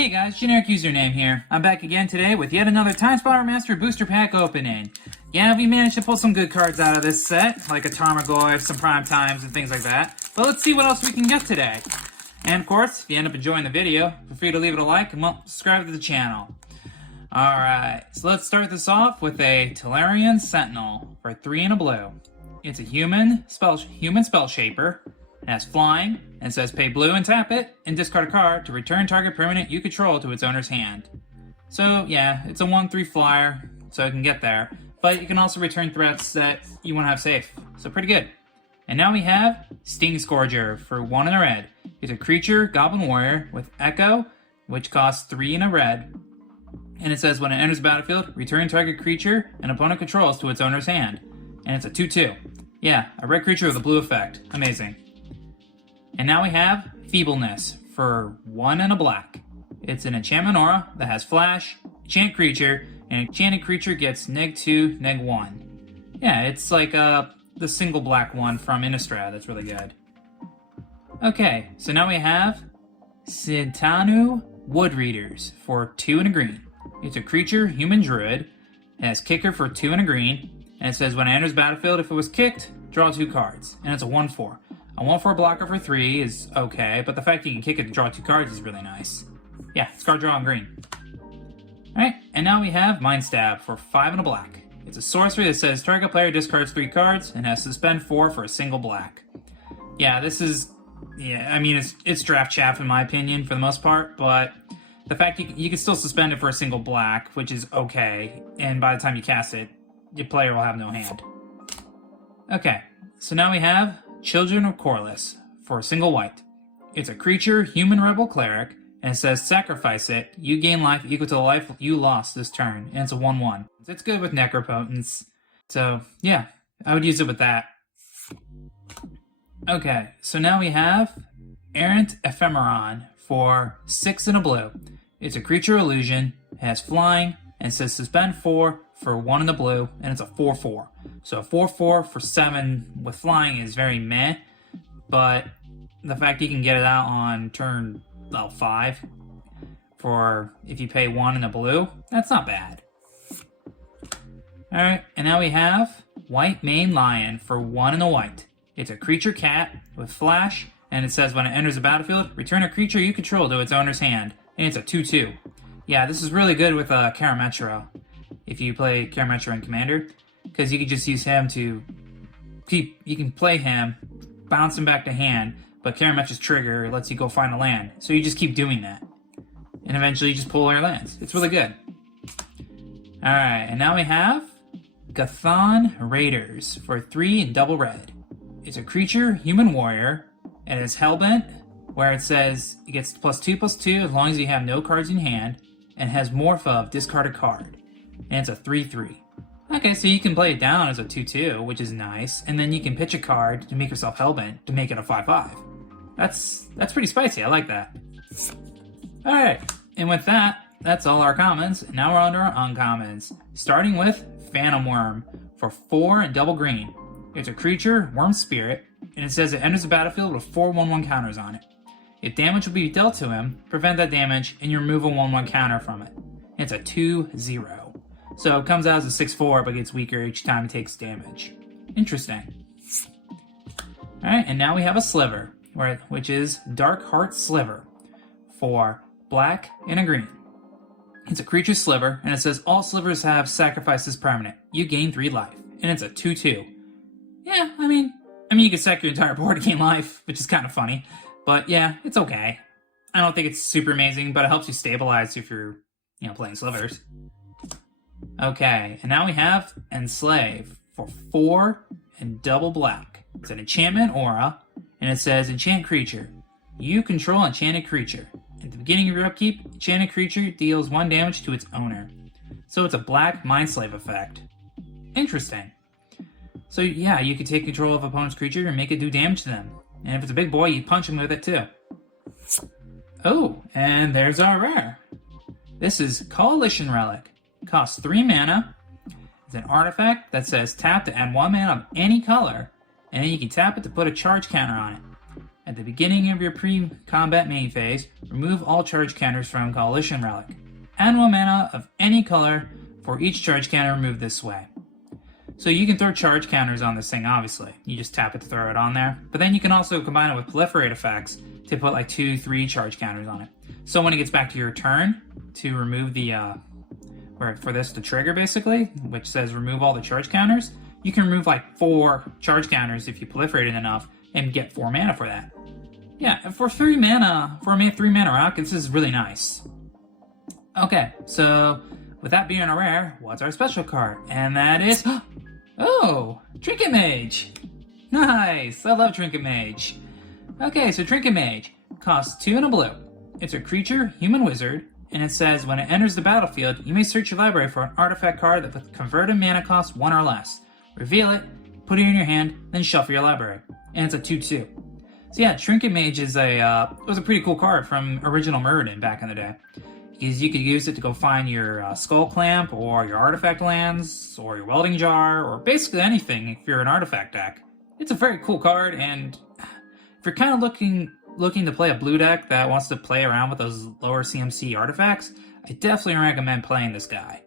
Hey guys, generic username here. I'm back again today with yet another Time Spiral Remastered booster pack opening. Yeah, we managed to pull some good cards out of this set, like a Tarmogoyf, some Prime Times, and things like that. But let's see what else we can get today. And of course, if you end up enjoying the video, feel free to leave it a like and subscribe to the channel. Alright, so let's start this off with a Tolarian Sentinel for 3 and a blue. It's a human spell shaper. It has flying, and says pay blue and tap it, and discard a card to return target permanent you control to its owner's hand. So yeah, it's a 1/3 flyer, so it can get there, but you can also return threats that you want to have safe, so pretty good. And now we have Sting Scourger for 1 and a red. It's a creature, Goblin Warrior, with Echo, which costs 3 and a red. And it says when it enters the battlefield, return target creature and opponent controls to its owner's hand. And it's a 2/2. Yeah, a red creature with a blue effect. Amazing. And now we have Feebleness for 1 and a black. It's an enchantment aura that has flash, enchant creature, and enchanted creature gets -2, -1. Yeah, it's like the single black one from Innistrad. That's really good. Okay, so now we have Sintanu Woodreaders for 2 and a green. It's a creature, human druid. It has kicker for 2 and a green. And it says when it enters battlefield, if it was kicked, draw 2 cards. And it's a 1/4. A 1/4 blocker for 3 is okay, but the fact you can kick it to draw 2 cards is really nice. Yeah, it's card draw on green. Alright, and now we have Mind Stab for 5 and a black. It's a sorcery that says target player discards 3 cards and has suspend 4 for a single black. Yeah, this is... yeah, I mean, it's draft chaff in my opinion for the most part, but the fact you can still suspend it for a single black, which is okay, and by the time you cast it, your player will have no hand. Okay, so now we have Children of Corliss for a single white. It's a creature, human rebel cleric, and it says sacrifice it. You gain life equal to the life you lost this turn, and it's a 1/1. It's good with Necropotence, so yeah, I would use it with that. Okay, so now we have Errant Ephemeron for 6 and a blue. It's a creature illusion, it has flying, and it says suspend 4 for 1 in the blue, and it's a 4/4. So a 4/4 for 7 with flying is very meh, but the fact you can get it out on turn 5 for if you pay 1 in the blue, that's not bad. Alright, and now we have White Mane Lion for 1 and a white. It's a creature cat with flash, and it says when it enters the battlefield, return a creature you control to its owner's hand, and it's a 2/2. Yeah, this is really good with Karametra, if you play Karametra in Commander, because you can just use him to you can play him, bounce him back to hand, but Karametra's trigger lets you go find a land, so you just keep doing that. And eventually you just pull your lands. It's really good. Alright, and now we have Gathon Raiders for 3 and double red. It's a creature, human warrior, and it's Hellbent, where it says it gets +2/+2 as long as you have no cards in hand, and has Morph of discard a card. And it's a 3/3. Okay, so you can play it down as a 2/2, which is nice, and then you can pitch a card to make yourself Hellbent to make it a 5/5. That's pretty spicy, I like that. Alright, and with that, that's all our commons, and now we're on to our uncommons. Starting with Phantom Worm for 4 and double green. It's a creature, Worm Spirit, and it says it enters the battlefield with 4 1/1 counters on it. If damage will be dealt to him, prevent that damage, and you remove a 1/1 counter from it. It's a 2/0. So it comes out as a 6/4, but gets weaker each time it takes damage. Interesting. Alright, and now we have a Sliver, which is Dark Heart Sliver for black and a green. It's a creature sliver, and it says all slivers have sacrifice this permanent. You gain 3 life, and it's a 2/2. Yeah, I mean you could sack your entire board to gain life, which is kind of funny, but yeah, it's okay. I don't think it's super amazing, but it helps you stabilize if you're, playing slivers. Okay, and now we have Enslave for 4 and double black. It's an enchantment aura, and it says enchant creature. You control enchanted creature. At the beginning of your upkeep, enchanted creature deals 1 damage to its owner. So it's a black Mindslave effect. Interesting. So yeah, you can take control of opponent's creature and make it do damage to them. And if it's a big boy, you punch him with it too. Oh, and there's our rare. This is Coalition Relic. Costs 3 mana. It's an artifact that says tap to add 1 mana of any color, and then you can tap it to put a charge counter on it. At the beginning of your pre-combat main phase, remove all charge counters from Coalition Relic. Add 1 mana of any color for each charge counter removed this way. So you can throw charge counters on this thing, obviously. You just tap it to throw it on there. But then you can also combine it with proliferate effects to put like 2, 3 charge counters on it. So when it gets back to your turn to remove the, for this to trigger basically, which says remove all the charge counters, you can remove like 4 charge counters if you proliferate it enough and get 4 mana for that. Yeah, for 3 mana, for a 3 mana rock, this is really nice. Okay, so with that being a rare, what's our special card? And that is, oh, Trinket Mage. Nice, I love Trinket Mage. Okay, so Trinket Mage costs 2 and a blue. It's a creature, human wizard, and it says when it enters the battlefield, you may search your library for an artifact card that with converted mana cost 1 or less. Reveal it, put it in your hand, then shuffle your library. And it's a 2/2. So yeah, Trinket Mage is was a pretty cool card from original Mirrodin back in the day. Because you could use it to go find your Skull Clamp, or your Artifact Lands, or your Welding Jar, or basically anything if you're an artifact deck. It's a very cool card, and if you're kind of looking to play a blue deck that wants to play around with those lower CMC artifacts, I definitely recommend playing this guy.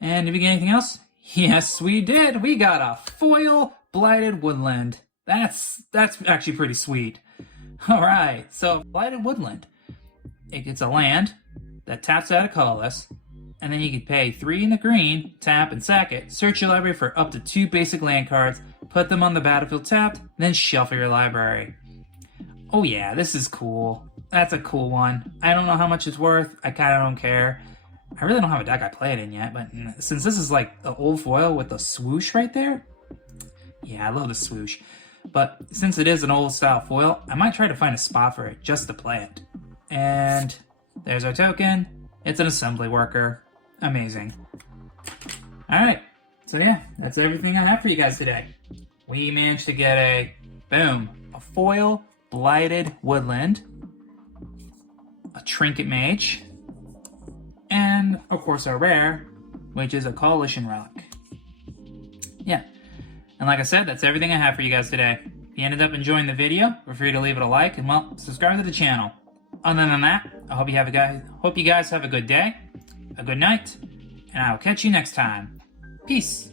And did we get anything else? Yes, we did! We got a foil Blighted Woodland. That's actually pretty sweet. Alright, so Blighted Woodland. It's a land that taps out a colorless, and then you can pay 3 in the green, tap and sack it, search your library for up to 2 basic land cards, put them on the battlefield tapped, then shuffle your library. Oh yeah, this is cool. That's a cool one. I don't know how much it's worth, I kinda don't care. I really don't have a deck I play it in yet, but since this is like the old foil with the swoosh right there, yeah, I love the swoosh. But since it is an old style foil, I might try to find a spot for it just to play it. And there's our token. It's an assembly worker. Amazing. Alright, so yeah, that's everything I have for you guys today. We managed to get a foil Blighted Woodland, a Trinket Mage, and of course our rare, which is a Coalition Relic. Yeah, and like I said, that's everything I have for you guys today. If you ended up enjoying the video, feel free to leave it a like and, well, subscribe to the channel. Other than that, I hope you guys have a good day, a good night, and I will catch you next time. Peace.